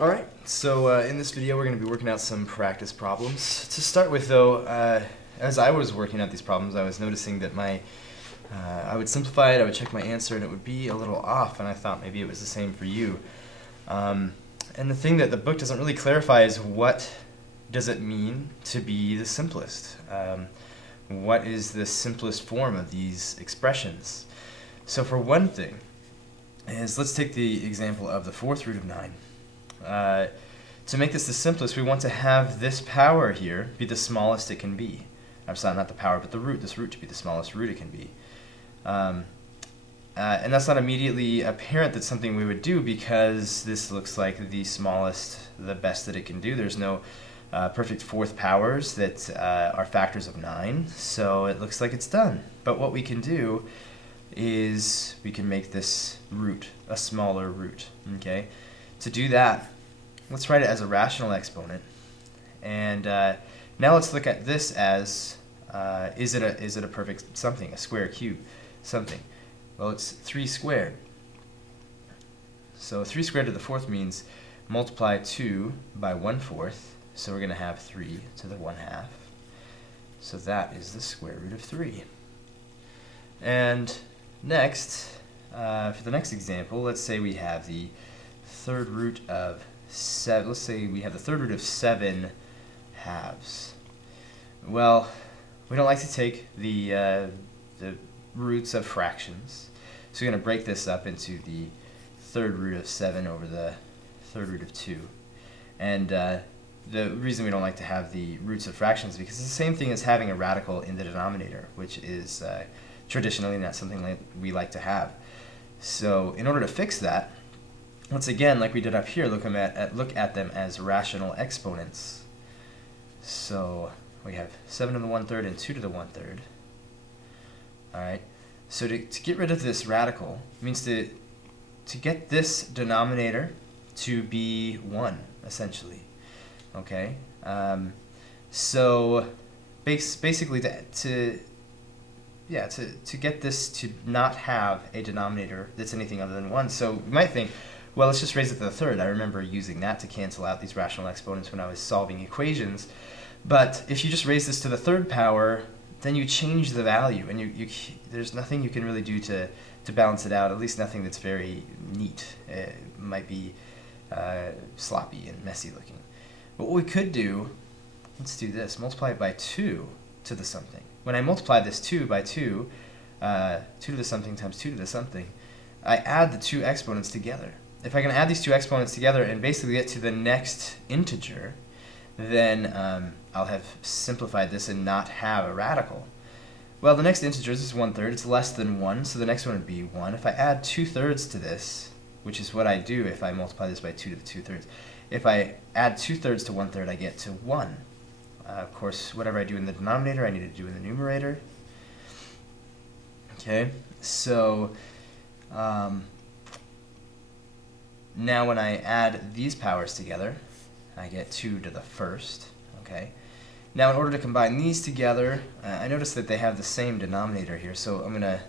Alright, so in this video we're going to be working out some practice problems. To start with though, as I was working out these problems I was noticing that I would simplify it, I would check my answer, and it would be a little off, and I thought maybe it was the same for you. And the thing that the book doesn't really clarify is what does it mean to be the simplest? What is the simplest form of these expressions? So for one thing, let's take the example of the fourth root of 9. To make this the simplest, we want to have this power here be the smallest it can be. I'm sorry, not the power, but the root, this root to be the smallest root it can be. And that's not immediately apparent that's something we would do because this looks like the smallest, the best that it can do. There's no perfect fourth powers that are factors of 9, so it looks like it's done. But what we can do is we can make this root a smaller root. Okay? To do that, let's write it as a rational exponent. And now let's look at this as is it a perfect something, a square, cube, something? Well, it's 3 squared. So 3 squared to the fourth means multiply 2 by 1/4. So we're going to have 3 to the 1/2. So that is the square root of 3. And next, for the next example, let's say we have the third root of 7. Let's say we have the third root of 7 halves. Well, we don't like to take the roots of fractions, so we're going to break this up into the third root of 7 over the third root of 2. And the reason we don't like to have the roots of fractions is because it's the same thing as having a radical in the denominator, which is traditionally not something we like to have. So in order to fix that, once again, like we did up here, look at them as rational exponents. So we have 7 to the 1/3 and 2 to the 1/3. Alright, so to get rid of this radical means to get this denominator to be 1, essentially. Okay, so basically to get this to not have a denominator that's anything other than 1. So you might think, well, let's just raise it to the third. I remember using that to cancel out these rational exponents when I was solving equations. But if you just raise this to the third power, then you change the value, and there's nothing you can really do to balance it out, at least nothing that's very neat. It might be sloppy and messy looking. But what we could do, let's do this, multiply it by 2 to the something. When I multiply this 2 by 2, 2 to the something times 2 to the something, I add the two exponents together. If I can add these two exponents together and basically get to the next integer, then I'll have simplified this and not have a radical. Well, the next integer is 1/3. It's less than 1, so the next one would be 1. If I add 2/3 to this, which is what I do if I multiply this by 2 to the 2/3, if I add 2/3 to 1/3, I get to 1. Of course, whatever I do in the denominator, I need to do in the numerator. Okay, so now when I add these powers together, I get 2 to the first. Okay. Now in order to combine these together, I notice that they have the same denominator here, so I'm going to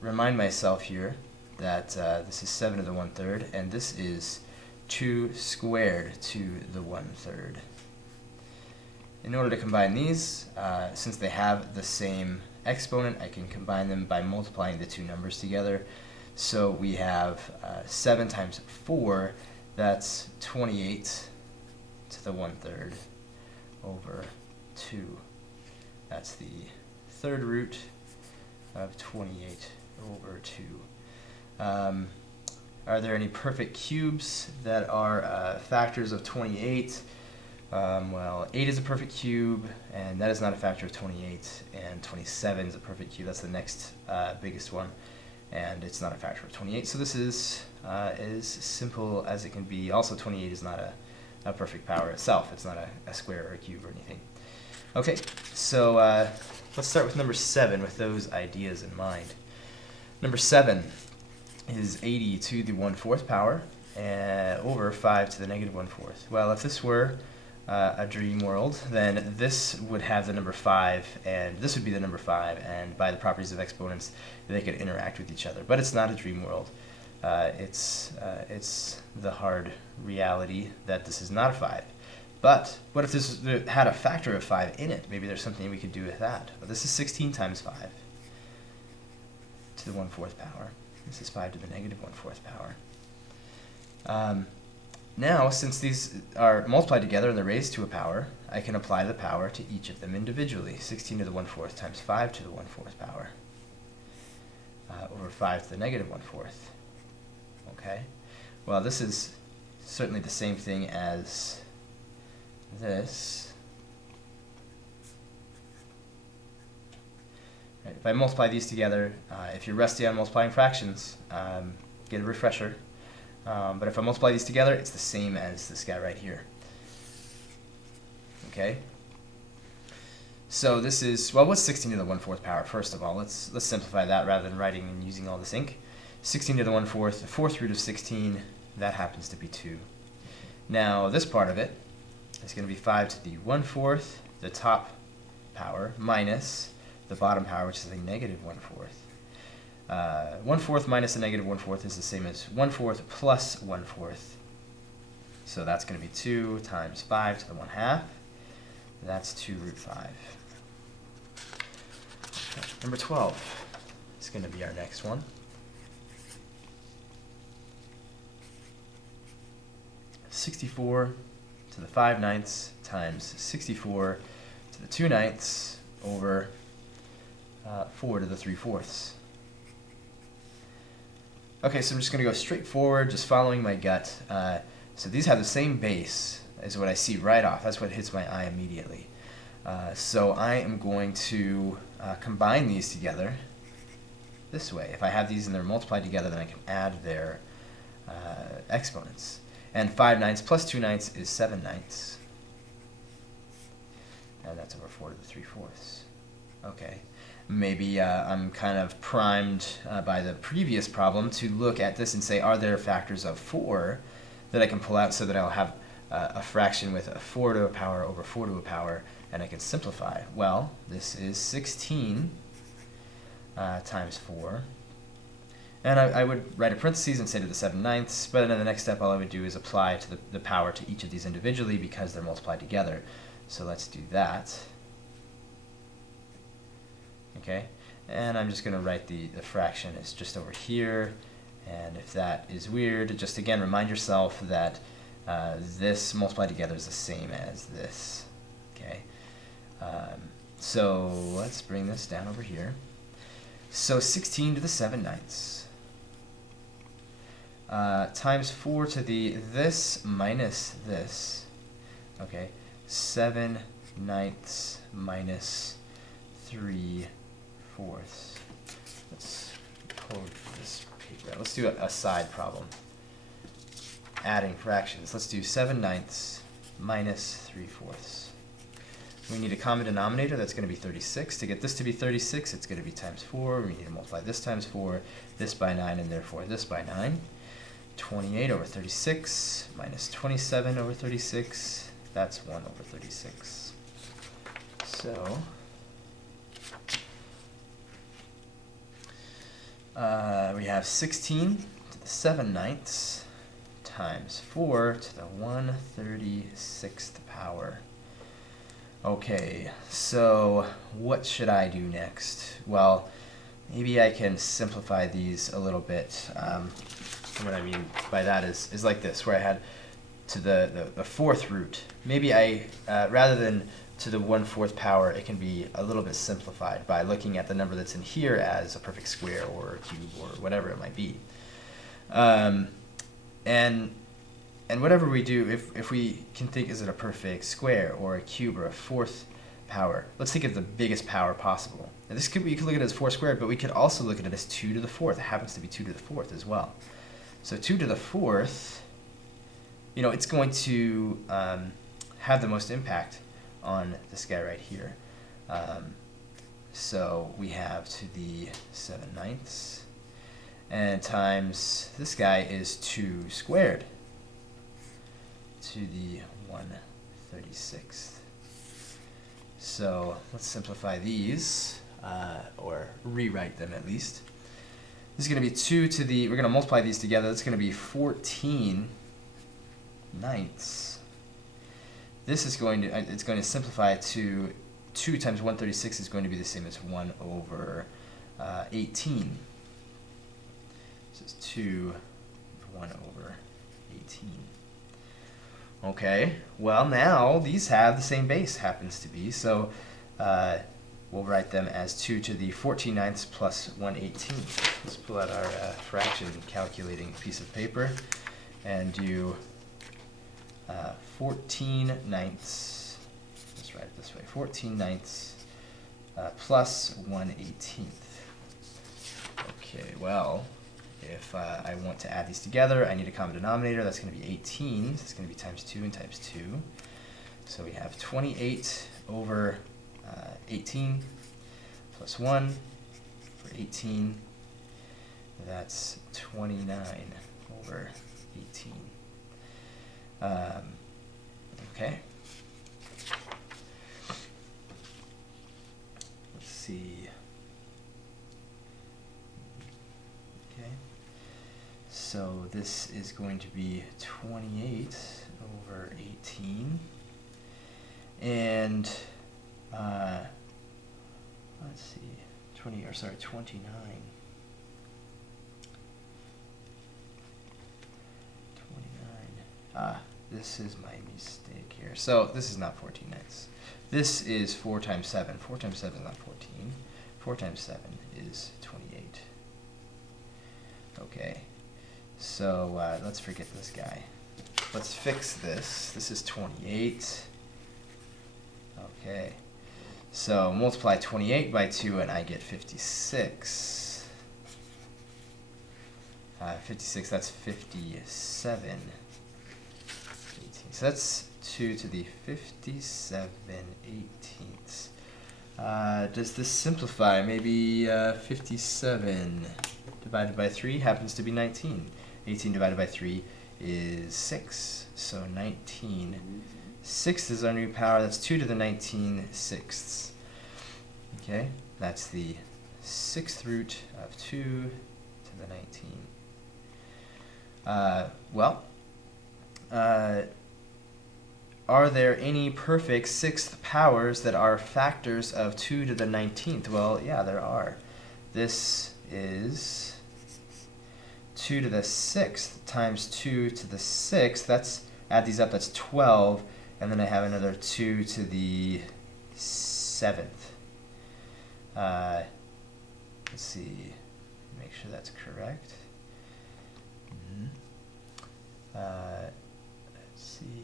remind myself here that this is 7 to the 1/3, and this is 2 squared to the 1/3. In order to combine these, since they have the same exponent, I can combine them by multiplying the two numbers together. So we have 7 times 4, that's 28 to the 1/3 over 2. That's the third root of 28 over 2. Are there any perfect cubes that are factors of 28? Well, 8 is a perfect cube, and that is not a factor of 28, and 27 is a perfect cube. That's the next biggest one, and it's not a factor of 28. So this is as simple as it can be. Also, 28 is not a perfect power itself. It's not a square or a cube or anything. Okay, so let's start with number 7 with those ideas in mind. Number 7 is 80 to the 1/4 power over 5 to the negative 1/4. Well, if this were a dream world, then this would have the number 5, and this would be the number 5, and by the properties of exponents, they could interact with each other. But it's not a dream world. it's the hard reality that this is not a 5. But what if this had a factor of 5 in it? Maybe there's something we could do with that. But this is 16 times 5 to the 1/4 power. This is 5 to the negative 1/4 power. Now, since these are multiplied together and they're raised to a power, I can apply the power to each of them individually. 16 to the 1/4 times 5 to the 1/4 power over 5 to the negative 1/4. Okay? Well, this is certainly the same thing as this. Right, if I multiply these together, if you're rusty on multiplying fractions, get a refresher. But if I multiply these together, it's the same as this guy right here. Okay? So this is, well, what's 16 to the 1/4 power? First of all, let's simplify that rather than writing and using all this ink. 16 to the 1/4, the 4th root of 16, that happens to be 2. Now, this part of it is going to be 5 to the 1/4, the top power, minus the bottom power, which is a negative 1/4. 1/4 minus a negative 1/4 is the same as 1/4 plus 1/4. So that's going to be 2 times 5 to the 1/2. That's 2 root 5. Okay, number 12 is going to be our next one. (64 to the 5/9 times 64 to the 2/9 over 4 to the 3/4. Okay, so I'm just going to go straight forward, just following my gut. So these have the same base as what I see right off. That's what hits my eye immediately. So I am going to combine these together this way. If I have these and they're multiplied together, then I can add their exponents. And 5/9 plus 2/9 is 7/9. And that's over 4 to the 3/4. Okay. Maybe I'm kind of primed by the previous problem to look at this and say, are there factors of 4 that I can pull out so that I'll have a fraction with a 4 to a power over 4 to a power, and I can simplify? Well, this is 16 times 4. And I would write a parentheses and say to the 7/9, but then the next step all I would do is apply to the power to each of these individually because they're multiplied together. So let's do that. Okay, and I'm just going to write the fraction is just over here, and if that is weird, just again remind yourself that this multiplied together is the same as this. Okay, so let's bring this down over here. So 16 to the 7/9 times 4 to the this minus this. Okay, 7/9 minus 3/4. Let's pull this paper out. Let's do a side problem. Adding fractions. Let's do 7/9 minus 3/4. We need a common denominator. That's going to be 36. To get this to be 36, it's going to be times 4. We need to multiply this times 4, this by 9, and therefore this by 9. 28 over 36 minus 27 over 36. That's 1 over 36. So we have 16 to the 7/9 times 4 to the 1/36th power. Okay, so what should I do next? Well, maybe I can simplify these a little bit. What I mean by that is like this, where I had to the 4th root. Maybe I, rather than to the 1/4 power, it can be a little bit simplified by looking at the number that's in here as a perfect square or a cube or whatever it might be. And whatever we do, if we can think, is it a perfect square or a cube or a 4th power, let's think of the biggest power possible. Now this could, we could look at it as 4 squared, but we could also look at it as 2 to the 4th. It happens to be 2 to the 4th as well. So 2 to the 4th, you know, it's going to have the most impact on this guy right here. So we have to the 7/9, and times this guy is 2 squared to the 1/36th. So let's simplify these, or rewrite them at least. This is going to be 2 to the, we're going to multiply these together, that's going to be 14 ninths. This is going to, it's going to simplify to 2 times 136 is going to be the same as 1 over 18. This is 2 1 over 18. Okay, well now these have the same base, happens to be, so we'll write them as 2 to the 14 ninths plus 1/18. Let's pull out our fraction calculating piece of paper and do 14 ninths, let's write it this way, 14 ninths plus 1/18. Okay, well, if I want to add these together, I need a common denominator. That's going to be 18. So it's going to be times 2 and times 2. So we have 28 over 18 plus 1 for 18. That's 29 over 18. Okay. Let's see. Okay. So this is going to be 28 over 18. And let's see, 29. This is my mistake here. So this is not 14 ninths. This is 4 times 7. 4 times 7 is not 14. 4 times 7 is 28. Okay, so let's forget this guy. Let's fix this. This is 28. Okay, so multiply 28 by 2 and I get 56. 56, that's 57. 18. So that's 2 to the 57/18. Does this simplify? Maybe 57 divided by 3 happens to be 19. 18 divided by 3 is 6. So 19 sixths is our new power. That's 2 to the 19 sixths. Okay, that's the 6th root of 2 to the 19. Are there any perfect 6th powers that are factors of 2 to the 19th? Well, yeah, there are. This is 2 to the 6th times 2 to the 6th. That's, add these up, that's 12. And then I have another 2 to the 7th. Let's see, make sure that's correct. Let's see.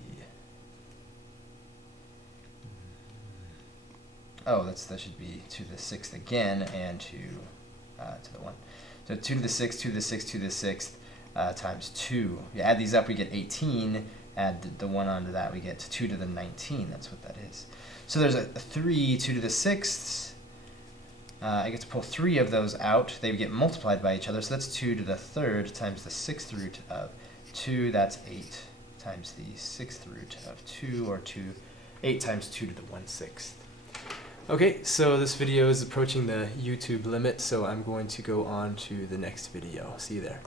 Oh, that should be 2 to the 6th again, and to the 1. So 2 to the 6th, 2 to the 6th, 2 to the 6th times 2. You add these up, we get 18. Add the 1 onto that, we get 2 to the 19. That's what that is. So there's a 3, 2 to the 6th. I get to pull 3 of those out. They get multiplied by each other. So that's 2 to the 3rd times the 6th root of 2. That's 8 times the 6th root of 2, or 8 times 2 to the 1/6. Okay, so this video is approaching the YouTube limit, so I'm going to go on to the next video. See you there.